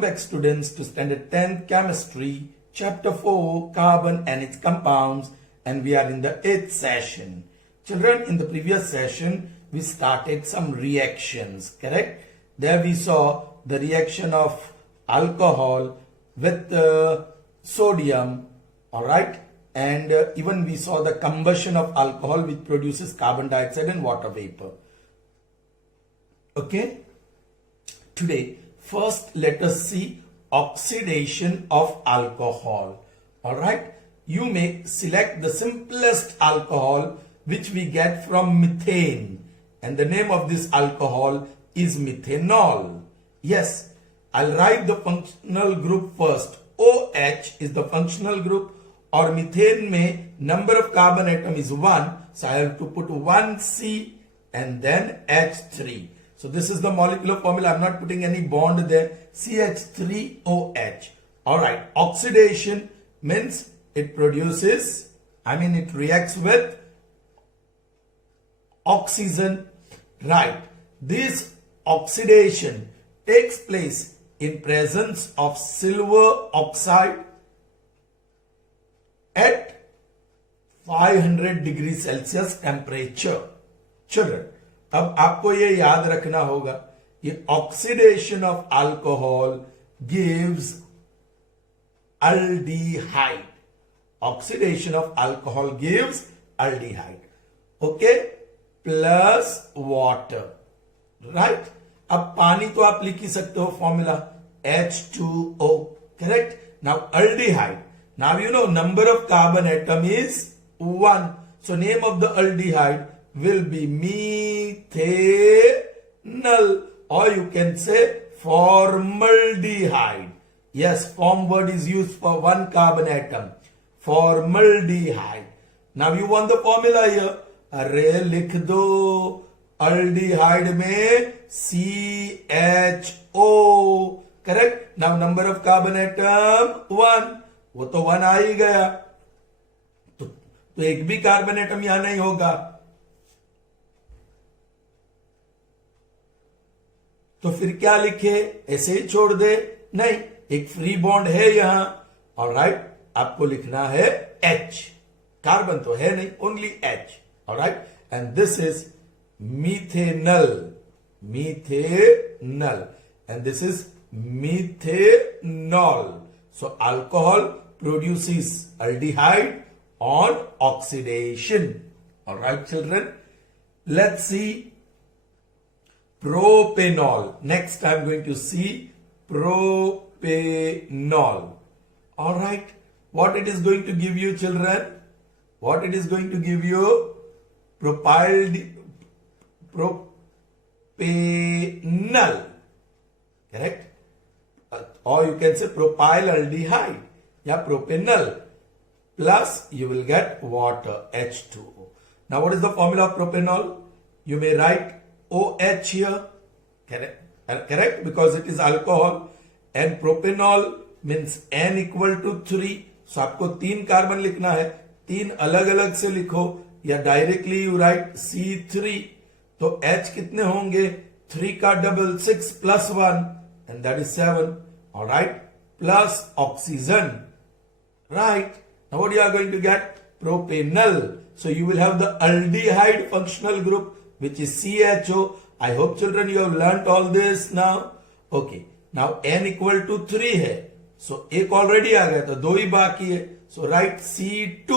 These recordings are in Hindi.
Welcome back students to standard 10 chemistry chapter 4 carbon and its compounds, and we are in the 8th session. Children, in the previous session we started some reactions, correct? There we saw the reaction of alcohol with sodium, all right, and even we saw the combustion of alcohol which produces carbon dioxide and water vapor. Okay, today first let us see oxidation of alcohol. All right, you may select the simplest alcohol which we get from methane, and the name of this alcohol is methanol. Yes, I'll write the functional group first. OH is the functional group, और methane में number of carbon atom is 1, so I have to put 1C and then H3. So this is the molecular formula. I'm not putting any bond there. CH3OH. Alright, oxidation means it produces, it reacts with oxygen. Right. This oxidation takes place in presence of silver oxide at 500 degrees Celsius temperature. Children, अब आपको ये याद रखना होगा, ये oxidation of alcohol gives aldehyde. Oxidation of alcohol gives aldehyde, okay, plus water. Right, अब पानी तो आप लिख ही सकते हो, formula H2O, correct. Now aldehyde, now you know number of carbon atom is 1, so name of the aldehyde will be methanol, or you can say formaldehyde. Yes, form word is used for one carbon atom, formaldehyde. Now you want the formula here, अरे लिख दो, aldehyde में CHO, correct. Now number of carbon atom 1, वो तो 1 आ ही गया, तो एक भी कार्बन एटम यहां नहीं होगा, तो फिर क्या लिखे, ऐसे ही छोड़ दे? नहीं, एक फ्री बॉन्ड है यहां. ऑलराइट, आपको लिखना है H. कार्बन तो है नहीं, only H. Alright, and this is methanol, methanol, and this is methanol. So alcohol produces aldehyde on oxidation. Alright children, let's see propanol. Next I'm going to see propanol. Alright, what it is going to give you, children? What it is going to give you? Propanol, correct? Or you can say propylaldehyde, yeah, propanol, plus you will get water, H2O. Now what is the formula of propanol? You may write OH here, correct, because it is alcohol, and propanol means N equal to 3. So आपको 3 कार्बन लिखना है, 3 अलग अलग से लिखो, या डायरेक्टली यू राइट C3. तो H कितने होंगे? 3 का double 6 plus 1, and that is 7. All right, plus oxygen. Right. Now what you are going to get? Propanol. So you will have the aldehyde functional group, which is CHO. I hope children you have learnt all this now. Okay. Now N equal to 3 है. So एक already आ गया, तो 2 ही बाकी है. So write C2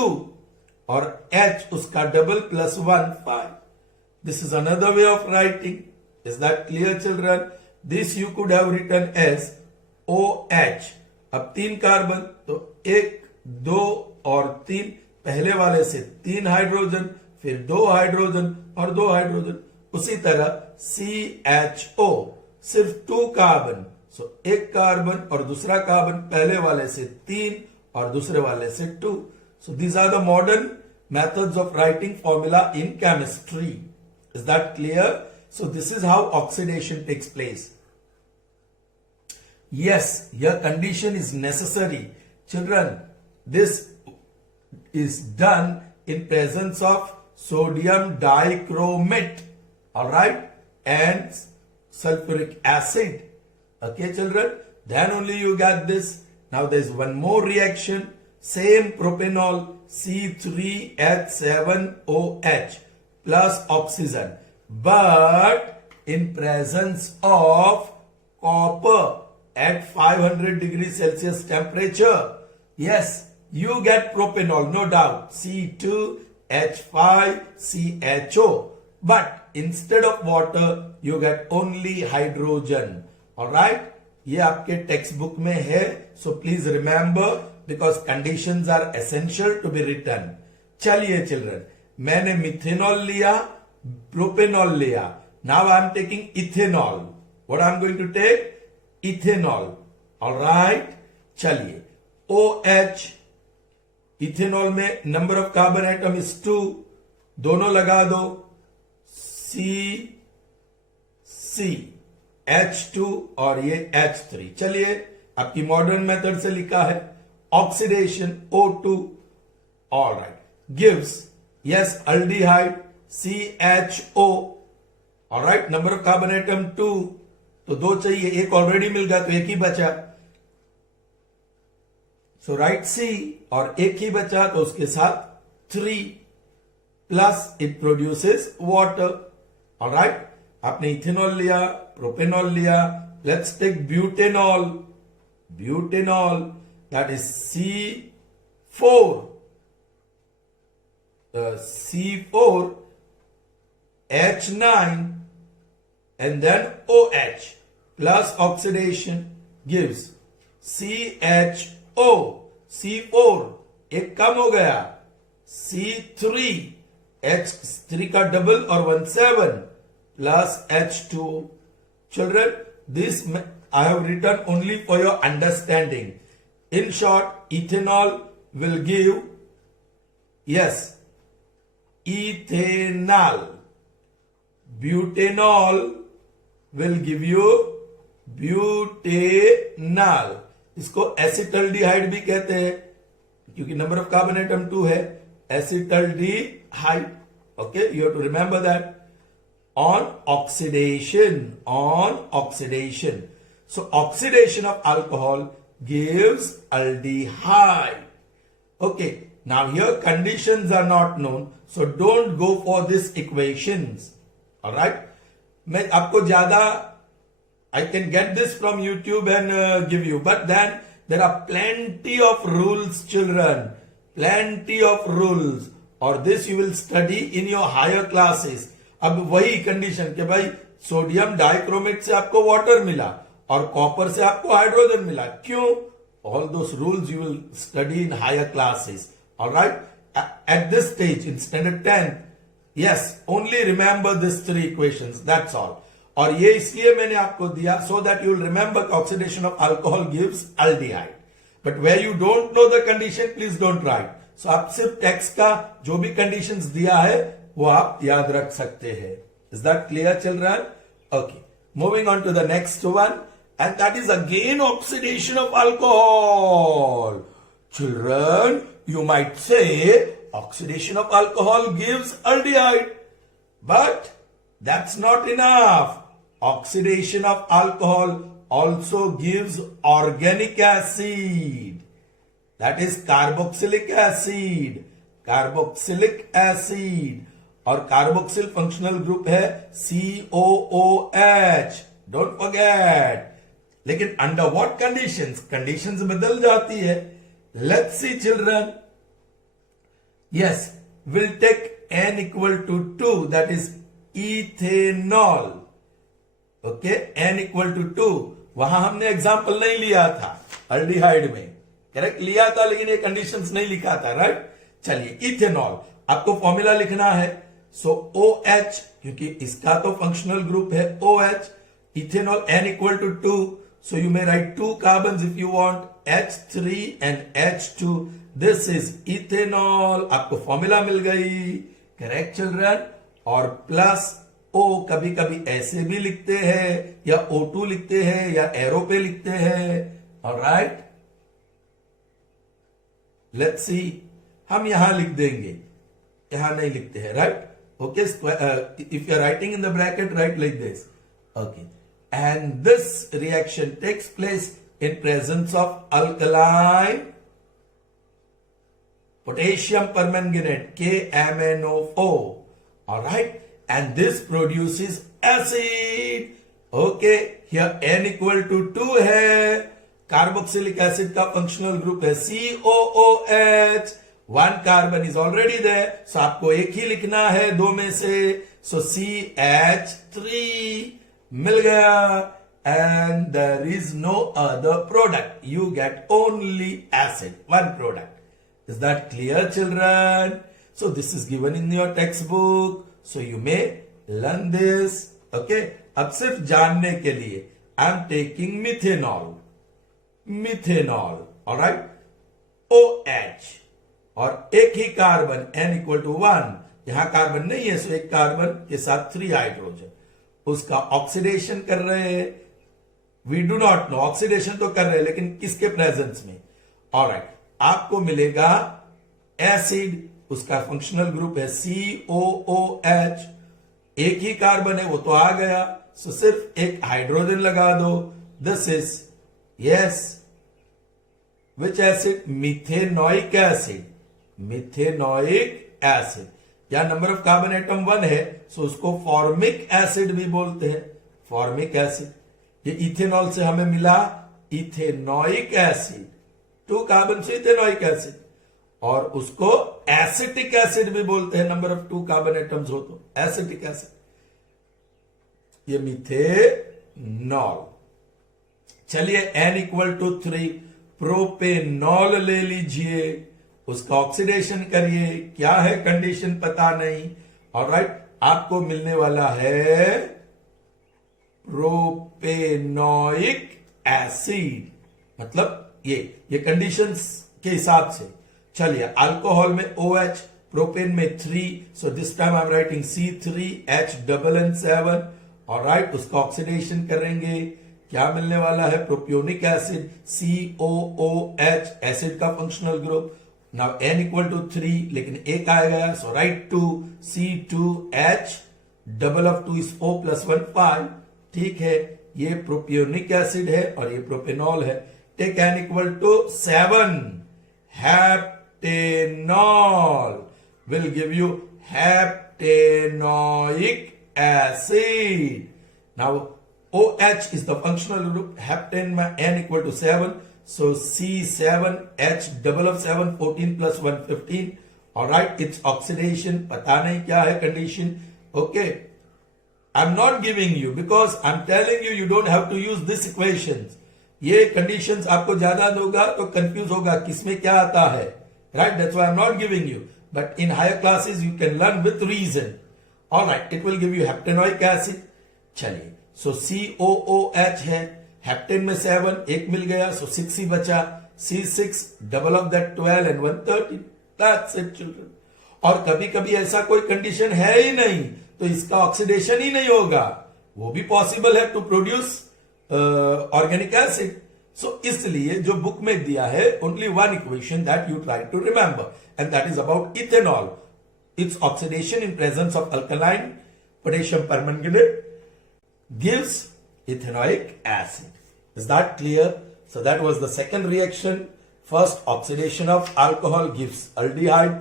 और H उसका double plus 1, 5. This is another way of writing. Is that clear children? This you could have written as OH. अब 3 कार्बन, तो 1, 2 और 3, पहले वाले से 3 हाइड्रोजन, फिर 2 हाइड्रोजन और 2 हाइड्रोजन. उसी तरह CHO, सिर्फ 2 कार्बन, सो 1 कार्बन और दूसरा कार्बन, पहले वाले से 3 और दूसरे वाले से 2. So these are the modern methods of writing formula in chemistry. Is that clear? So this is how oxidation takes place. Yes, your condition is necessary. Children, this is done in presence of sodium dichromate, alright, and sulfuric acid. Okay children, then only you get this. Now there's one more reaction, same propanol C3H7OH plus oxygen, but in presence of copper at 500 degrees Celsius temperature. Yes, you get propanol, no doubt, C2H5CHO, but instead of water you get only hydrogen. Alright, ये आपके टेक्स्ट बुक में है, so please remember because conditions are essential to be written. चलिए चिल्ड्रन, मैंने मिथेनॉल लिया, प्रोपेनॉल लिया, now I am taking ethanol. What I am going to take? Ethanol. Alright, चलिए OH, इथेनॉल में number of carbon atom is 2, दोनों लगा दो, C H2 और ये H3. चलिए आपकी मॉडर्न मेथड से लिखा है, oxidation O2. Alright, gives yes aldehyde CHO. Alright, number of carbon atom 2, तो 2 चाहिए, एक ऑलरेडी मिल गया तो एक ही बचा, सो राइट C, और एक ही बचा तो उसके साथ 3 plus it produces water. Alright, आपने इथेनॉल लिया, प्रोपेनॉल लिया, let's take butanol. Butanol that is C4H9 and then OH plus oxidation gives CHO. C4 एक कम हो गया, C3 H3 का डबल और 17 plus H2. Children, this I have written only for your understanding. In short, ethanol will give, yes, ethanol. Butanol will give you butanol. इसको एसिटल्डिहाइड भी कहते हैं क्योंकि नंबर ऑफ कार्बन एटम 2 है, acetaldehyde. Okay, you have to remember that. On oxidation. So oxidation of alcohol gives aldehyde. Okay, now here conditions are not known, so don't go for these equations. Alright, मैं आपको ज्यादा I can get this from YouTube and give you, but then there are plenty of rules, children, plenty of rules, or this you will study in your higher classes. अब वही कंडीशन के भाई सोडियम डाइक्रोमेट से आपको वाटर मिला और कॉपर से आपको हाइड्रोजन मिला, क्यों? All those rules you will study in higher classes. Alright, at this stage in standard 10, yes, only remember this 3 equations, that's all. और ये इसलिए मैंने आपको दिया so that you will remember oxidation of alcohol gives aldehyde. But where you don't know the condition, please don't write. So आप सिर्फ टेक्स्ट का जो भी कंडीशंस दिया है वो आप याद रख सकते हैं. Is that clear children? Okay, moving on to the next one, and that is again oxidation of alcohol. Children, you might say oxidation of alcohol gives aldehyde, but that's not enough. Oxidation of alcohol also gives organic acid, that is carboxylic acid. Carboxylic acid और कार्बोक्सिल फंक्शनल ग्रुप है COOH, डोंट फॉरगेट. लेकिन अंडर व्हाट कंडीशंस? कंडीशंस बदल जाती है. Let's see children. Yes, will take N equal to 2, that is ethanol. Okay, N equal to 2. वहां हमने एग्जाम्पल नहीं लिया था अल्डिहाइड में, करेक्ट, लिया था लेकिन ये कंडीशंस नहीं लिखा था, राइट. चलिए, इथेनॉल आपको फॉर्मूला लिखना है. सो OH, क्योंकि इसका तो फंक्शनल ग्रुप है OH, ethanol N equal to 2, so you may write 2 carbons if you want, H3 and H2. This is ethanol. आपको फॉर्मूला मिल गई, करेक्ट चिल्ड्रन. और प्लस O कभी कभी ऐसे भी लिखते हैं या O2 लिखते हैं या एरो पे लिखते हैं. Alright, let's see. हम यहां लिख देंगे, यहां नहीं लिखते हैं, right. Okay, if you are writing in the bracket, right like this. Okay, and this reaction takes place in presence of alkaline potassium permanganate KMnO4. All right, and this produces acid. Okay, here N equal to 2 है, कार्बोक्सिलिक एसिड का फंक्शनल ग्रुप है COOH, 1 carbon is already there, so आपको एक ही लिखना है दो में से, सो CH3 मिल गया, and there is no other product, you get only acid, one product. Is that clear, children? So this is given in your textbook, so you may learn this. Okay, अब सिर्फ जानने के लिए I am taking methanol, alright, OH, और एक ही कार्बन N इक्वल टू 1, यहां कार्बन नहीं है, सो एक कार्बन के साथ 3 हाइड्रोजन, उसका ऑक्सीडेशन कर रहे हैं. We do not know, oxidation तो कर रहे हैं लेकिन किसके प्रेजेंस में. ऑलराइट, आपको मिलेगा एसिड, उसका फंक्शनल ग्रुप है COOH, एक ही कार्बन है वो तो आ गया, सो सिर्फ एक हाइड्रोजन लगा दो. This is yes which acid, methanoic acid, या नंबर ऑफ कार्बन एटम 1 है, सो उसको फॉर्मिक एसिड भी बोलते हैं, फॉर्मिक एसिड. ये इथेनॉल से हमें मिला इथेनोइक एसिड, 2 कार्बन से इथेनोइक एसिड, और उसको एसिटिक एसिड भी बोलते हैं, नंबर ऑफ 2 कार्बन एटम्स हो तो एसिटिक एसिड. ये मिथेनॉल. चलिए N इक्वल टू 3, प्रोपेनॉल ले लीजिए, उसका ऑक्सीडेशन करिए, क्या है कंडीशन पता नहीं. ऑलराइट, आपको मिलने वाला है प्रोपेनोइक एसिड, मतलब ये कंडीशंस के हिसाब से. चलिए, अल्कोहल में OH, प्रोपेन में 3, so this time I am writing C3H7N7. Alright, उसका ऑक्सीडेशन करेंगे, क्या मिलने वाला है, प्रोपियोनिक एसिड COOH, एसिड का functional group. Now N equal to 3, लेकिन एक आएगा, so write 2, C2H, double of 2 is O plus 1 5. ठीक है, ये प्रोपियोनिक एसिड है और ये प्रोपेनॉल है. Take N equal to 7, heptanol will give you heptanoic acid. Now OH is the functional group, heptane में N equal to 7, so C7H double of 7, 14 plus 1 15. Alright, its oxidation पता नहीं क्या है condition. Okay, I'm not giving you because I'm telling you don't have to use this equations. ये conditions आपको ज्यादा दोगा तो confuse होगा किसमें क्या आता है, right? That's why I'm not giving you. But in higher classes you can learn with reason. Alright, it will give you heptanoic acid. चलिए, so COOH है, हेप्टेन में 7, एक मिल गया, so 6 ही बचा. C6 double of that 12 and 1 13. That's it, children. और कभी कभी ऐसा कोई कंडीशन है ही नहीं तो इसका ऑक्सीडेशन ही नहीं होगा, वो भी पॉसिबल है to produce organic acid. So इसलिए जो बुक में दिया है only one equation that you try to remember, and that is about ethanol. Its oxidation in presence of alkaline potassium permanganate gives ethanoic acid. Is that clear? So that was the second reaction. First, oxidation of alcohol gives aldehyde.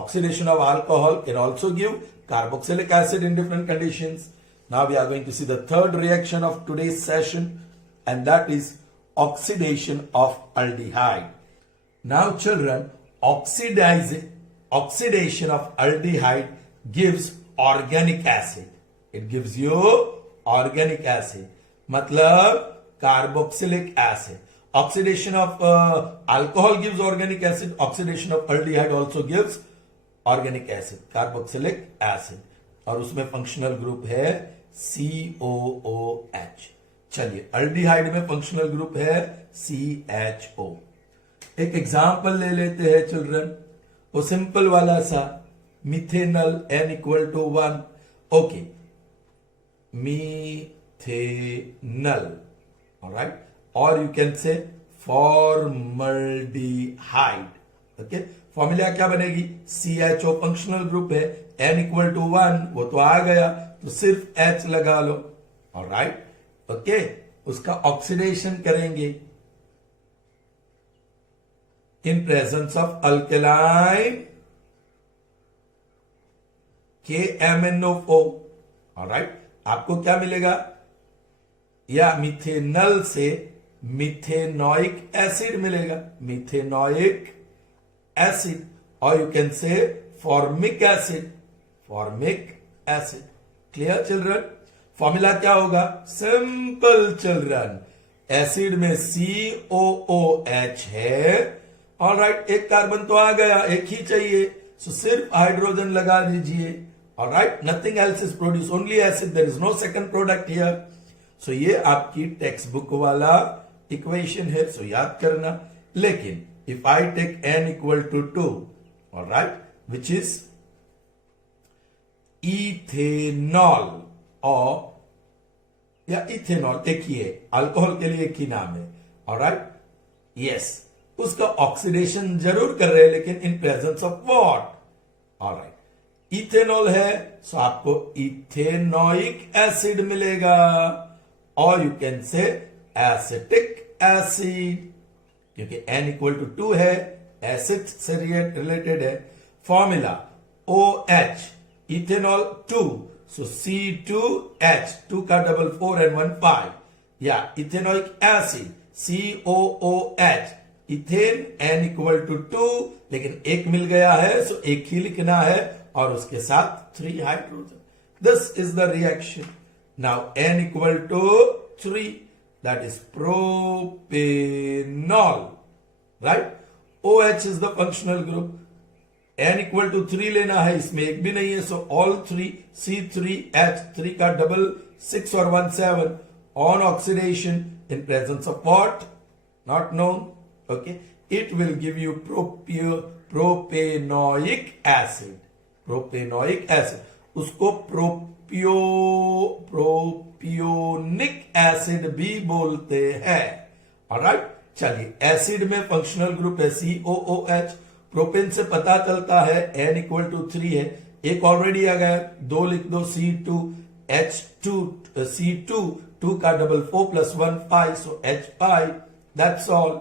Oxidation of alcohol can also give carboxylic acid in different conditions. Now we are going to see the third reaction of today's session, and that is oxidation of aldehyde. Now children, oxidation of aldehyde gives organic acid. It gives you organic acid, मतलब carboxylic acid. Oxidation of alcohol gives organic acid. Oxidation of aldehyde also gives organic acid, carboxylic acid. और उसमें फंक्शनल ग्रुप है COOH. चलिए, अल्डिहाइड में फंक्शनल ग्रुप है CHO. एक एग्जाम्पल ले लेते हैं चिल्ड्रन, वो सिंपल वाला सा, methanal N equal to 1. Okay, methanol, all right, or you can say formaldehyde. okay, formula क्या बनेगी, CHO फंक्शनल ग्रुप है, N इक्वल टू 1, वो तो आ गया, तो सिर्फ H लगा लो. all right, ओके, उसका ऑक्सीडेशन करेंगे, in presence of alkaline KMNO4. ऑलराइट, आपको क्या मिलेगा? या मिथेनल से मिथेनोइक एसिड मिलेगा, मिथेनोइक एसिड, और you can say formic acid, formic acid. Clear children? Formula क्या होगा? सिंपल चिल्ड्रन, एसिड में COOH है. ऑलराइट, एक कार्बन तो आ गया, एक ही चाहिए, सो सिर्फ हाइड्रोजन लगा दीजिए. Alright, nothing else is produce, only acid, there is no second product here. So ये आपकी टेक्स्ट बुक वाला इक्वेशन है, सो याद करना. लेकिन if I take n equal to 2, alright, which is ethanol, और या इथेनॉल एक ही है, अल्कोहल के लिए एक ही नाम है. ऑलराइट, यस, उसका ऑक्सीडेशन जरूर कर रहे हैं, लेकिन इन presence of what? Alright, ethanol है, सो आपको इथेनोइक एसिड मिलेगा, और you can say acetic acid, क्योंकि n इक्वल टू 2 है, एसिड से रिलेटेड है. फॉर्मूला OH, इथेनॉल 2, सो C2H, 2 का डबल 4 and 1 5, या ethanoic acid COOH, ethane n equal to 2, लेकिन एक मिल गया है, सो एक ही लिखना है, और उसके साथ 3 hydrogen. This is the reaction. Now n equal to 3, that is propanol, right. OH is the functional group. n equal to 3 लेना है, इसमें एक भी नहीं है, सो ऑल 3, C3H, 3 का डबल 6 और 1 7, on oxidation in presence of what? Not known. Okay, it will give you propanoic acid. Propanoic acid. उसको प्रोपियोनिक एसिड भी बोलते हैं. ऑलराइट, चलिए, एसिड में फंक्शनल ग्रुप है COOH. प्रोपेन से पता चलता है n इक्वल टू 3 है, एक ऑलरेडी आ गया, 2 लिख दो, C2H2, C2, 2 का double 4 plus 1 5, so H5, that's all.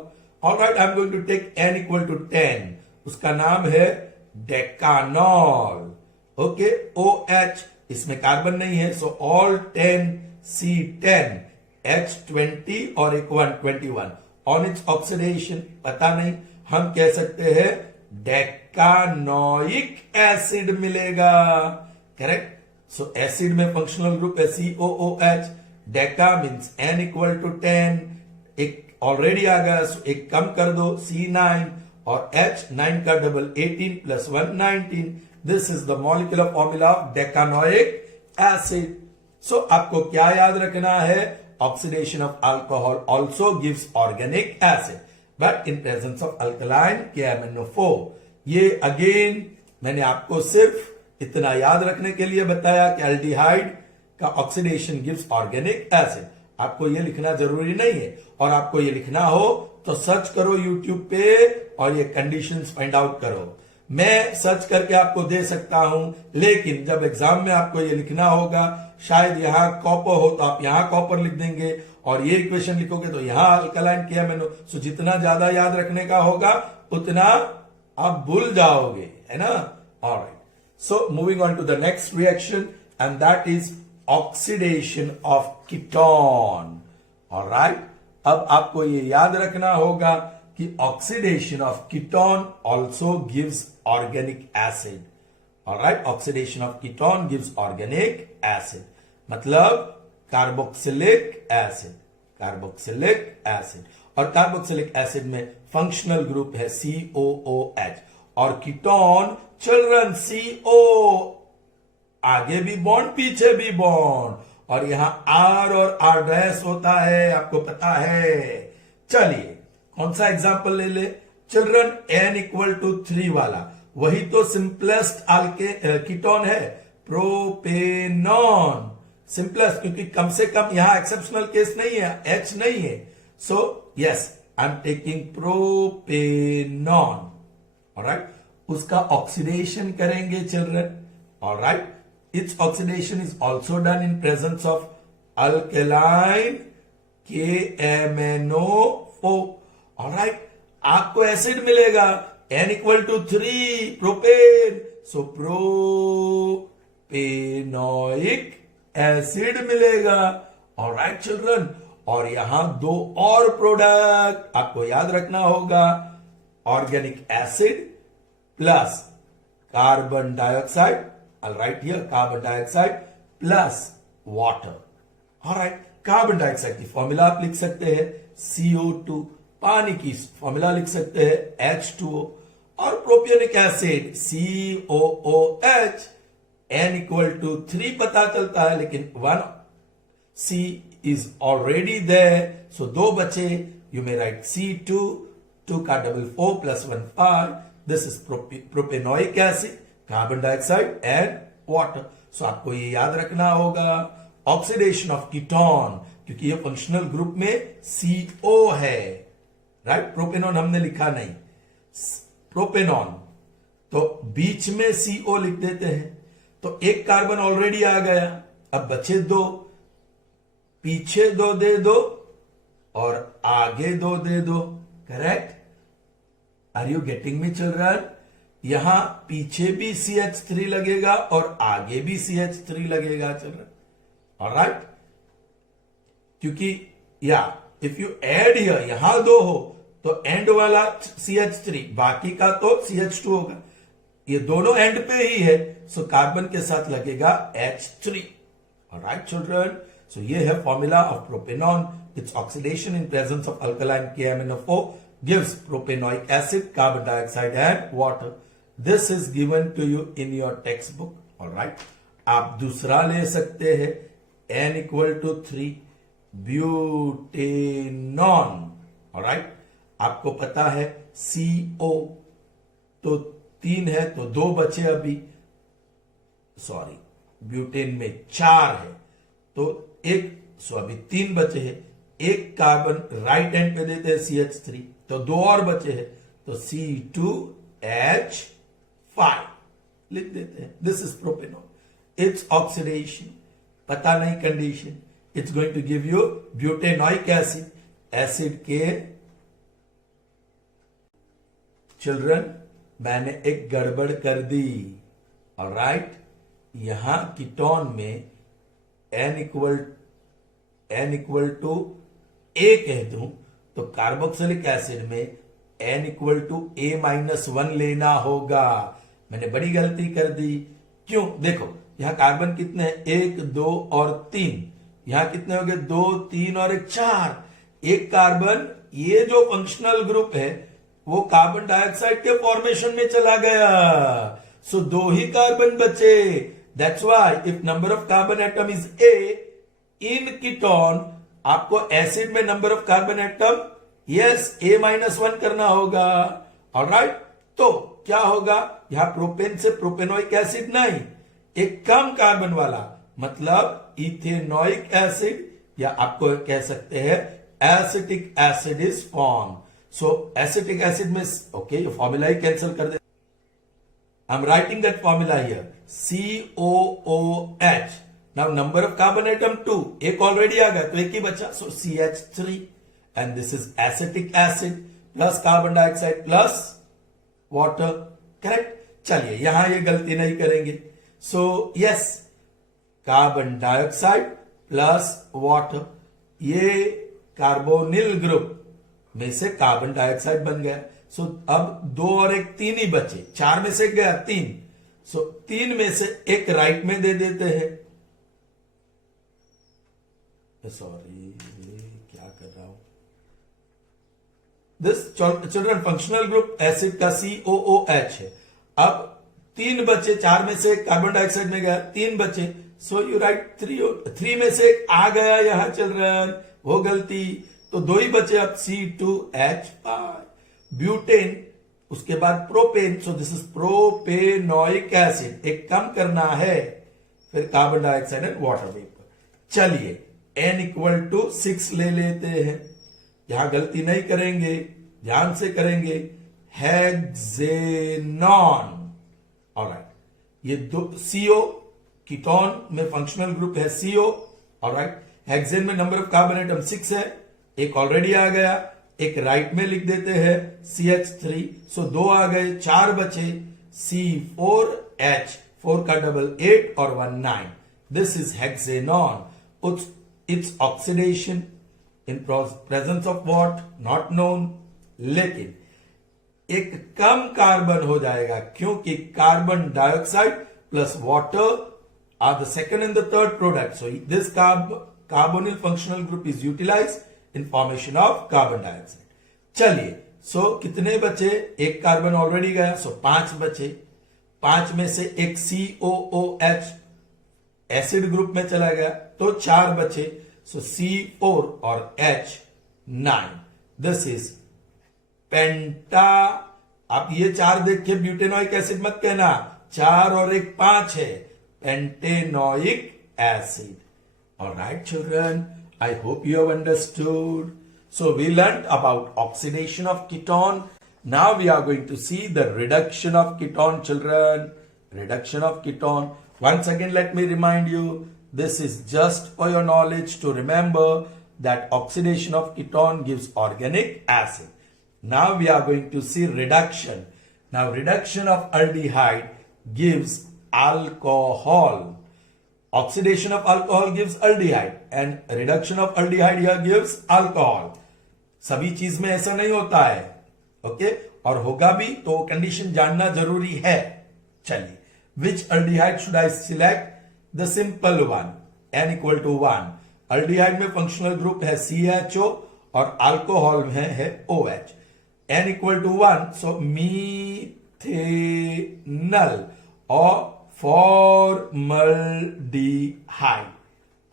Alright, I'm going to take n equal to 10. उसका नाम है डेकानॉल. ओके, OH, इसमें कार्बन नहीं है, so all 10 C10, H20 और एक 121. On its oxidation, पता नहीं, हम कह सकते हैं डेकानोइक एसिड मिलेगा. करेक्ट. सो एसिड में फंक्शनल ग्रुप है COOH. Deca means n equal to 10, एक ऑलरेडी आ गया, सो एक कम कर दो, C9, और H 9 का double 18 plus 1 19. This is the molecular formula of decanoic acid. So आपको क्या याद रखना है? Oxidation of alcohol also gives organic acid, but in presence of alkaline KMNO4. ये अगेन मैंने आपको सिर्फ इतना याद रखने के लिए बताया कि एल्डिहाइड का ऑक्सीडेशन गिव्स ऑर्गेनिक एसिड. आपको ये लिखना जरूरी नहीं है, और आपको ये लिखना हो तो सर्च करो यूट्यूब पे और ये कंडीशंस फाइंड आउट करो. मैं सर्च करके आपको दे सकता हूं, लेकिन जब एग्जाम में आपको ये लिखना होगा, शायद यहां कॉपर हो तो आप यहां कॉपर लिख देंगे, और ये इक्वेशन लिखोगे तो यहां अल्कलाइन KMNO. सो जितना ज्यादा याद रखने का होगा उतना आप भूल जाओगे, है ना. Alright, so moving on to the next reaction, and that is oxidation of ketone. Alright, अब आपको ये याद रखना होगा कि oxidation of ketone also gives organic acid. Alright, oxidation of ketone gives organic acid, मतलब कार्बोक्सिलिक एसिड, कार्बोक्सिलिक एसिड. और कार्बोक्सिलिक एसिड में फंक्शनल ग्रुप है COOH, और कीटोन चिल्ड्रन CO, आगे भी बॉन्ड पीछे भी बॉन्ड, और यहां R और R' होता है, आपको पता है. चलिए, कौन सा एग्जाम्पल ले ले चिल्ड्रन? n इक्वल टू 3 वाला, वही तो सिंपलेस्ट कीटोन है, प्रोपेनॉन. सिंपलेस्ट, क्योंकि कम से कम यहां एक्सेप्शनल केस नहीं है, H नहीं है. So yes, I am taking propanone. Alright, उसका ऑक्सीडेशन करेंगे children. Alright, its oxidation is also done in presence of alkaline KMNO4. ऑलराइट, आपको एसिड मिलेगा N equal to 3 propane, so propanoic acid मिलेगा। ऑलराइट चिल्ड्रन, और यहां दो और प्रोडक्ट आपको याद रखना होगा, organic acid plus carbon dioxide, alright here carbon dioxide plus water. Alright, carbon dioxide की फॉर्मूला आप लिख सकते हैं CO2, पानी की फॉर्मूला लिख सकते हैं H2O, और propionic acid COOH, N equal to 3 पता चलता है, लेकिन 1 C is already there, so दो बचे, you may write C2, 2 का double 4 plus 1 5, this is propanoic acid, carbon dioxide and water. So आपको ये याद रखना होगा, ऑक्सीडेशन ऑफ कीटोन, क्योंकि ये फंक्शनल ग्रुप में CO है, राइट, प्रोपेनॉन हमने लिखा नहीं, प्रोपेनॉन, तो बीच में CO लिख देते हैं, तो एक कार्बन ऑलरेडी आ गया, अब बचे दो, पीछे दो दे दो और आगे दो दे दो, correct? Are you getting me children? यहां पीछे भी CH3 लगेगा और आगे भी CH3 लगेगा चिल्ड्रन, ऑलराइट, क्योंकि या इफ यू ऐड हियर, यहां दो हो तो एंड वाला CH3, बाकी का तो CH2 होगा, ये दोनों एंड पे ही है, सो कार्बन के साथ लगेगा H3, ऑलराइट चिल्ड्रन। सो ये है formula of propanone, its oxidation in presence of alkaline KMnO4 gives propanoic acid, carbon dioxide and water. This is given to you in your textbook, alright. आप दूसरा ले सकते हैं, N equal to 3 butanone, alright. आपको पता है CO तो 3 है, तो 2 बचे अभी, सॉरी ब्यूटेन में 4 है, तो एक, सो अभी 3 बचे हैं, एक कार्बन राइट एंड पे देते हैं CH3, तो 2 और बचे हैं, तो C2H5 लिख देते हैं, this is propanone, its oxidation, पता नहीं condition, it's going to give you butanoic acid, acid के चिल्ड्रन मैंने एक गड़बड़ कर दी, ऑलराइट, यहां कीटोन में N इक्वल टू A कह दूं, तो कार्बोक्सिलिक एसिड में N इक्वल टू A-1 लेना होगा, मैंने बड़ी गलती कर दी, क्यों? देखो यहां कार्बन कितने हैं, 1 2 और 3, यहां कितने हो गए, 2 3 और 1 4, एक कार्बन, ये जो फंक्शनल ग्रुप है वो कार्बन डाइऑक्साइड के फॉर्मेशन में चला गया, सो 2 ही कार्बन बचे, that's why if number of carbon atom is A in ketone, आपको एसिड में number of carbon atom yes A-1 करना होगा, ऑलराइट। तो क्या होगा, यहां प्रोपेन से प्रोपेनोइक एसिड नहीं, एक कम कार्बन वाला, मतलब इथेनोइक एसिड, या आपको कह सकते हैं acetic acid is form. So acetic acid में, ओके, ये फॉर्मूला ही कैंसिल कर दे, I am writing that formula here, COOH, now number of carbon atom 2, एक ऑलरेडी आ गया तो एक ही बचा, so CH3, and this is acetic acid plus carbon dioxide plus water, correct. चलिए यहां ये गलती नहीं करेंगे, so yes, carbon dioxide plus water, ये कार्बोनिल ग्रुप में से कार्बन डाइऑक्साइड बन गया, सो अब 2 और 1 3 ही बचे, 4 में से गया 3, सो 3 में से एक राइट में दे देते हैं, सॉरी क्या कर रहा हूं, this children functional group acid का COOH है, अब 3 बचे, 4 में से कार्बन डाइऑक्साइड में गया, 3 बचे, सो यू राइट 3 में से आ गया यहां चिल्ड्रन, वो गलती, तो 2 ही बचे, अब C2H5 ब्यूटेन, उसके बाद propane, so this is propanoic acid, एक कम करना है, फिर carbon dioxide and water vapour. चलिए N इक्वल टू 6 ले लेते हैं, यहां गलती नहीं करेंगे, ध्यान से करेंगे, हेक्सेनॉन, ऑलराइट, ये दो CO कीटोन में फंक्शनल ग्रुप है CO, ऑलराइट, हेक्सेन में नंबर ऑफ कार्बन एटम 6 है, एक ऑलरेडी आ गया, एक राइट में लिख देते हैं CH3, सो 2 आ गए, 4 बचे, C4H, 4 का डबल 8 और 1 9. This is hexanon. Its oxidation in presence of what? Not known. लेकिन एक कम कार्बन हो जाएगा क्योंकि carbon dioxide plus water are the second and the third product. So this carbonyl functional group is utilized in formation of carbon dioxide. चलिए, सो कितने बचे? एक कार्बन ऑलरेडी गया, सो 5 बचे. 5 में से एक COOH एसिड ग्रुप में चला गया तो 4 बचे, सो C4 और H 9. दिस इज पेंटा. आप ये 4 देख के ब्यूटेनोइक एसिड मत कहना, 4 और 1 5 है, pentanoic acid. Alright children, I hope you have understood. So we learnt about oxidation of ketone. Now we are going to see the reduction of ketone, children. Reduction of ketone. Once again, let me remind you, this is just for your knowledge to remember that oxidation of ketone gives organic acid. Now we are going to see reduction. Now reduction of aldehyde gives alcohol. Oxidation of alcohol gives aldehyde and reduction of aldehyde here gives alcohol. सभी चीज में ऐसा नहीं होता है, ओके? और होगा भी तो कंडीशन जानना जरूरी है. चलिए, which aldehyde should I select? The simple one, N equal to 1. aldehyde में फंक्शनल ग्रुप है CHO और अल्कोहल में है OH. N equal to 1, so methanol or formaldehyde.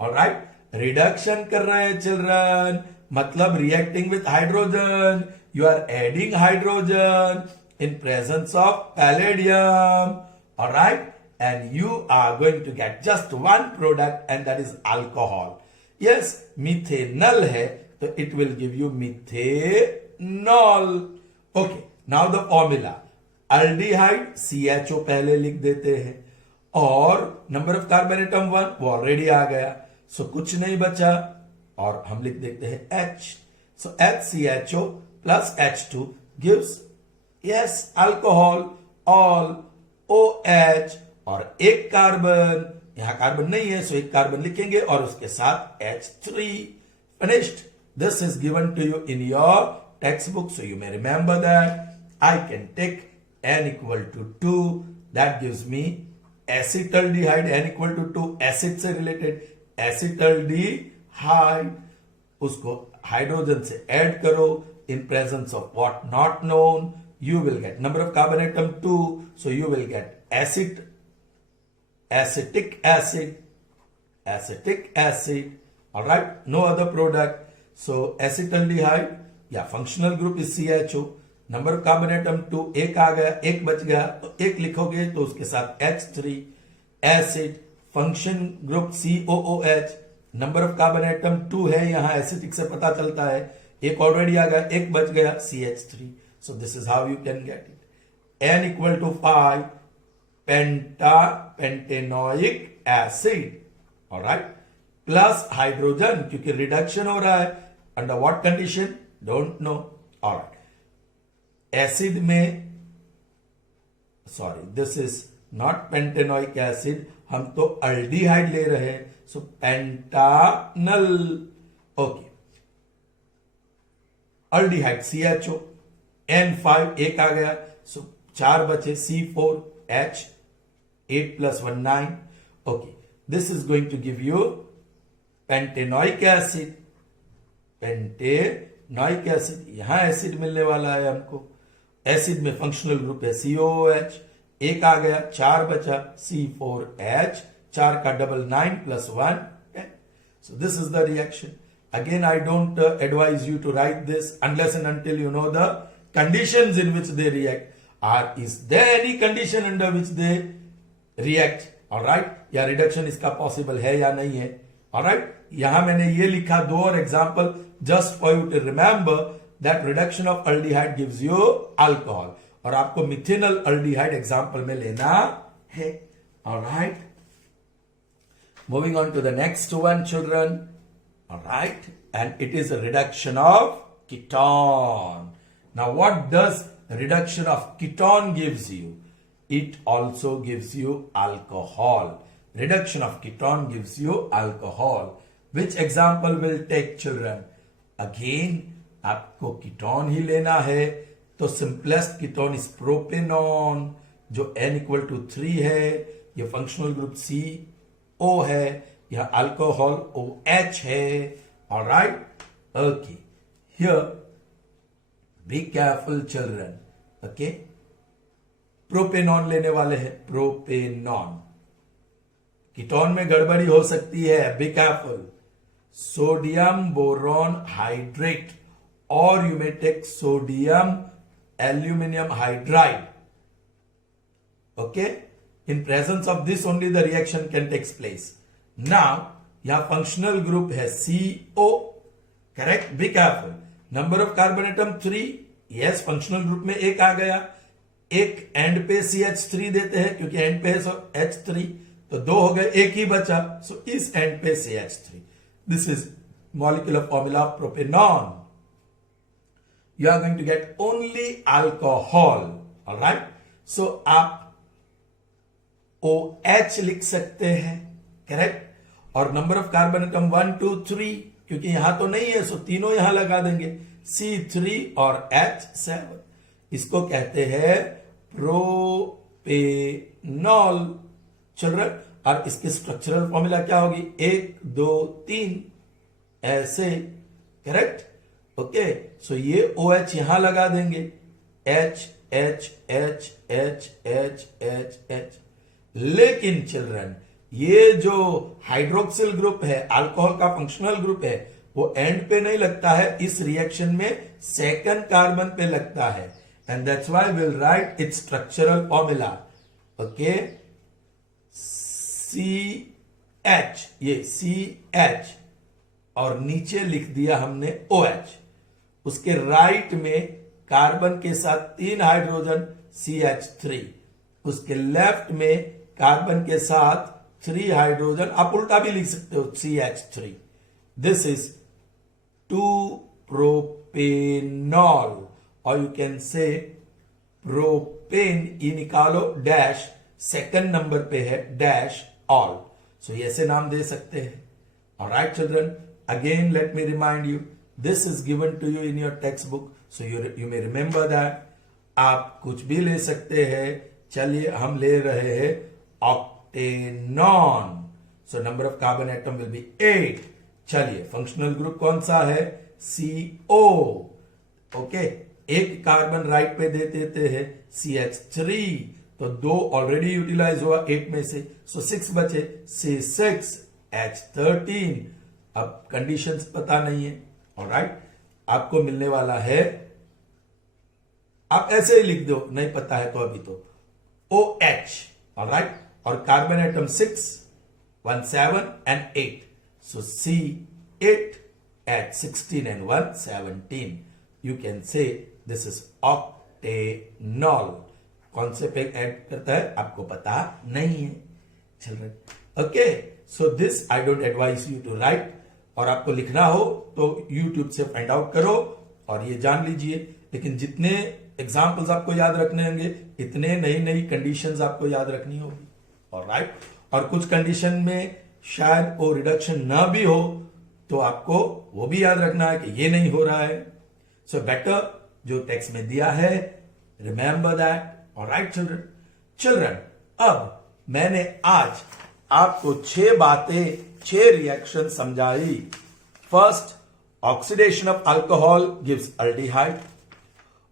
Alright, reduction कर रहे हैं चिल्ड्रन, मतलब reacting with hydrogen. You are adding hydrogen in presence of palladium. Alright, and you are going to get just one product and that is alcohol. Yes, methanol है तो it will give you methanol. Okay, now the formula. aldehyde CHO पहले लिख देते हैं और नंबर ऑफ कार्बन एटम 1 वो ऑलरेडी आ गया, सो कुछ नहीं बचा और हम लिख देते हैं H. सो HCHO plus H2 gives yes alcohol. all OH और एक कार्बन, यहां कार्बन नहीं है सो एक कार्बन लिखेंगे और उसके साथ H3. Finished. This is given to you in your textbook, so you may remember that. I can take N equal to 2. That gives me acetaldehyde. N equal to 2 acid से रिलेटेड acetaldehyde. उसको हाइड्रोजन से ऐड करो in presence of what not known. You will get number of carbon atom 2, so you will get acetic acid. All right, no other product. So acetaldehyde, yeah, functional group is CHO. Number of carbon atom 2, एक आ गया, एक बच गया तो एक लिखोगे तो उसके साथ H3. Acid, function group COOH. Number of carbon atom 2 है, यहां एसिटिक से पता चलता है, एक ऑलरेडी आ गया, एक बच गया, CH3. So this is how you can get it. N equal to 5, pentanoic acid. All right, plus hydrogen क्योंकि रिडक्शन हो रहा है. Under what condition don't know. all right, acid में sorry this is not pentanoic acid, हम तो अल्डिहाइड ले रहे हैं, so pentanal. Okay, aldehyde CHO. N5 एक आ गया, सो 4 बचे, C4H 8 plus 1 9. Okay, this is going to give you pentanoic acid. Pentanoic acid, यहां एसिड मिलने वाला है हमको. एसिड में फंक्शनल ग्रुप है COOH. एक आ गया, 4 बचा, C4H. 4 का double 9 plus 1. So this is the reaction. Again, I don't advise you to write this unless and until you know the conditions in which they react. Is there any condition under which they react? All right, या रिडक्शन इसका पॉसिबल है या नहीं है. All right, यहां मैंने ये लिखा 2 और example just for you to remember that reduction of aldehyde gives you alcohol, और आपको मिथेनल अल्डिहाइड एग्जाम्पल में लेना है. All right, moving on to the next one, children. All right, and it is a reduction of ketone. Now what does reduction of ketone gives you? It also gives you alcohol. Reduction of ketone gives you alcohol. Which example will take, children? Again, आपको कीटोन ही लेना है, तो सिंपलेस्ट कीटोन इज प्रोपेनॉन, जो N इक्वल टू 3 है, ये फंक्शनल ग्रुप CO है, यह अल्कोहल OH है. Alright, okay, here be careful children. Okay, propanone लेने वाले हैं, प्रोपेनॉन. कीटोन में गड़बड़ी हो सकती है, be careful. Sodium boron hydrate, और you may take sodium aluminium hydride. Okay, in presence of this only the reaction can take place. Now यहां फंक्शनल ग्रुप है CO, correct, be careful. Number of carbon atom 3, yes, functional group में एक आ गया. एक एंड पे CH3 देते हैं क्योंकि एंड पे है H3, तो दो हो गए, एक ही बचा, सो इस एंड पे CH3. This is molecular formula of propanone. You are going to get only alcohol. Alright, so आप OH लिख सकते हैं, करेक्ट. और नंबर ऑफ कार्बन एटम 1 2 3, क्योंकि यहां तो नहीं है, सो तीनों यहां लगा देंगे, C3 और H7. इसको कहते हैं प्रोपेनॉल, चिल्ड्रन. और इसकी स्ट्रक्चरल फॉर्मूला क्या होगी? 1 2 3 ऐसे, करेक्ट. ओके, सो ये OH यहां लगा देंगे, H H H H H H H. लेकिन चिल्ड्रन, ये जो हाइड्रोक्सिल ग्रुप है, अल्कोहल का फंक्शनल ग्रुप है, वो एंड पे नहीं लगता है, इस रिएक्शन में सेकंड कार्बन पे लगता है. And that's why will write it's structural formula. Okay, CH, ये CH, और नीचे लिख दिया हमने OH. उसके राइट में कार्बन के साथ 3 हाइड्रोजन CH3, उसके लेफ्ट में कार्बन के साथ 3 हाइड्रोजन, आप उल्टा भी लिख सकते हो, CH3. दिस इज 2 प्रोपेनॉल, और यू कैन से प्रोपेन, ये निकालो, डैश सेकंड नंबर पे है, डैश ऑल. सो ऐसे नाम दे सकते हैं. Alright children, again let me remind you, this is given to you in your text book, so you may remember that. आप कुछ भी ले सकते हैं. चलिए, हम ले रहे हैं octanone, so number of carbon atom will be 8. चलिए, फंक्शनल ग्रुप कौन सा है? CO. ओके, एक कार्बन राइट पे दे देते हैं, CH3, तो 2 ऑलरेडी यूटिलाइज हुआ 8 में से, सो 6 बचे, C6 H13. अब कंडीशंस पता नहीं है. ऑलराइट, आपको मिलने वाला है, आप ऐसे ही लिख दो, नहीं पता है तो अभी तो OH. ऑलराइट, और carbon atom 6 1 7 and 8, so C8 at 16 and 1 17. You can say this is octanol. कौन से पे ऐड करता है आपको पता नहीं है, children. Okay, so this I don't advise you to write. और आपको लिखना हो तो YouTube से फाइंड आउट करो और ये जान लीजिए. लेकिन जितने एग्जाम्पल्स आपको याद रखने होंगे, इतने नई नई कंडीशंस आपको याद रखनी होगी. ऑलराइट, और कुछ कंडीशन में शायद वो रिडक्शन ना भी हो, तो आपको वो भी याद रखना है कि ये नहीं हो रहा है. सो बेटर जो टेक्स्ट में दिया है, रिमेंबर दैट. ऑलराइट चिल्ड्रन, अब मैंने आज आपको 6 बातें, 6 रिएक्शन समझाई. First, oxidation of alcohol gives aldehyde.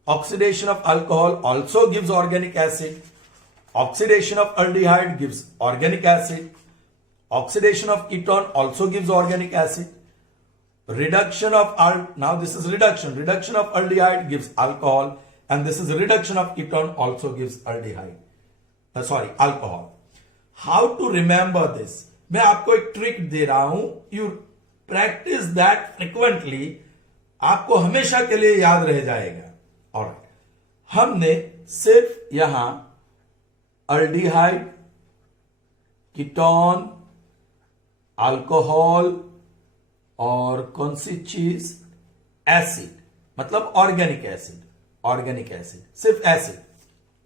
Oxidation of alcohol also gives organic acid. Oxidation of aldehyde gives organic acid. Oxidation of ketone also gives organic acid. Reduction of now this is reduction. Reduction of aldehyde gives alcohol, and this is reduction of ketone also gives aldehyde. Alcohol. How to remember this? मैं आपको एक ट्रिक दे रहा हूं. You practice that frequently. आपको हमेशा के लिए याद रह जाएगा. और हमने सिर्फ यहां अल्डिहाइड, कीटोन, अल्कोहल और कौन सी चीज, एसिड, मतलब ऑर्गेनिक एसिड, ऑर्गेनिक एसिड, सिर्फ एसिड.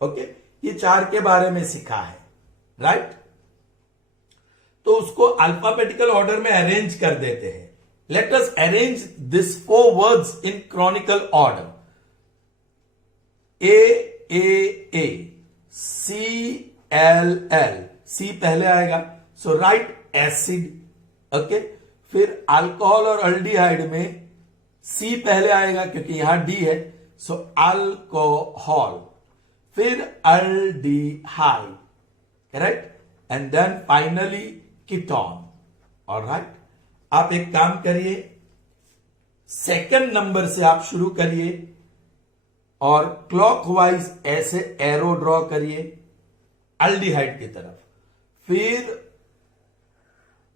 ओके, ये 4 के बारे में सीखा है, राइट. तो उसको अल्फाबेटिकल ऑर्डर में अरेंज कर देते हैं. Let us arrange this 4 words in chronicle order. A CLL, C पहले आएगा, सो राइट एसिड. ओके, फिर अल्कोहल और अल्डिहाइड में सी पहले आएगा क्योंकि यहां डी है, सो अल्कोहल. फिर aldehyde, correct, and then finally ketone. Alright, आप एक काम करिए, सेकंड नंबर से आप शुरू करिए और क्लॉकवाइज ऐसे एरो ड्रॉ करिए अल्डिहाइड की तरफ, फिर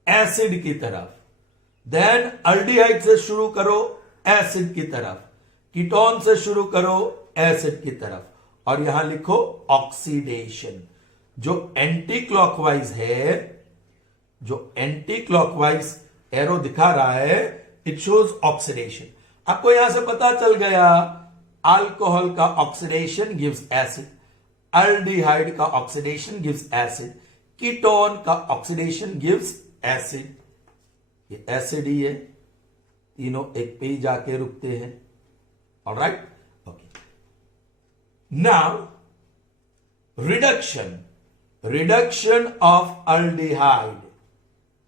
एसिड की तरफ, देन अल्डिहाइड से शुरू करो एसिड की तरफ, कीटोन से शुरू करो एसिड की तरफ, और यहां लिखो ऑक्सीडेशन. जो एंटी क्लॉकवाइज है, जो एंटी क्लॉकवाइज एरो दिखा रहा है, इट शोज ऑक्सीडेशन. आपको यहां से पता चल गया, अल्कोहल का ऑक्सीडेशन गिव्स एसिड, अल्डिहाइड का ऑक्सीडेशन गिव्स एसिड, कीटोन का ऑक्सीडेशन गिव्स एसिड. ये एसिड ही है, तीनों एक पे ही जाके रुकते हैं. Alright, okay. Now reduction of aldehyde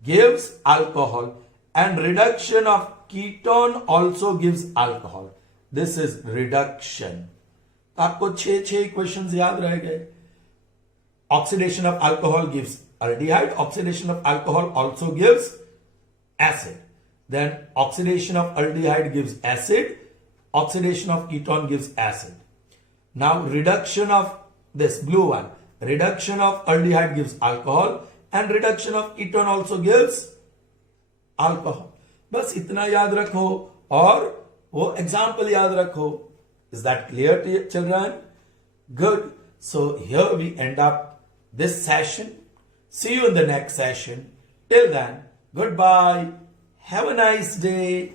gives alcohol and reduction of ketone also gives alcohol. This is reduction. तो आपको 6 इक्वेशंस याद रह गए. Oxidation of alcohol gives aldehyde. Oxidation of alcohol also gives acid. Then oxidation of aldehyde gives acid. Oxidation of ketone gives acid. Now reduction of this blue one. Reduction of aldehyde gives alcohol. And reduction of ketone also gives alcohol. बस इतना याद रखो और वो एग्जाम्पल याद रखो. Is that clear to you, children? Good. So here we end up this session. See you in the next session. Till then, goodbye. Have a nice day.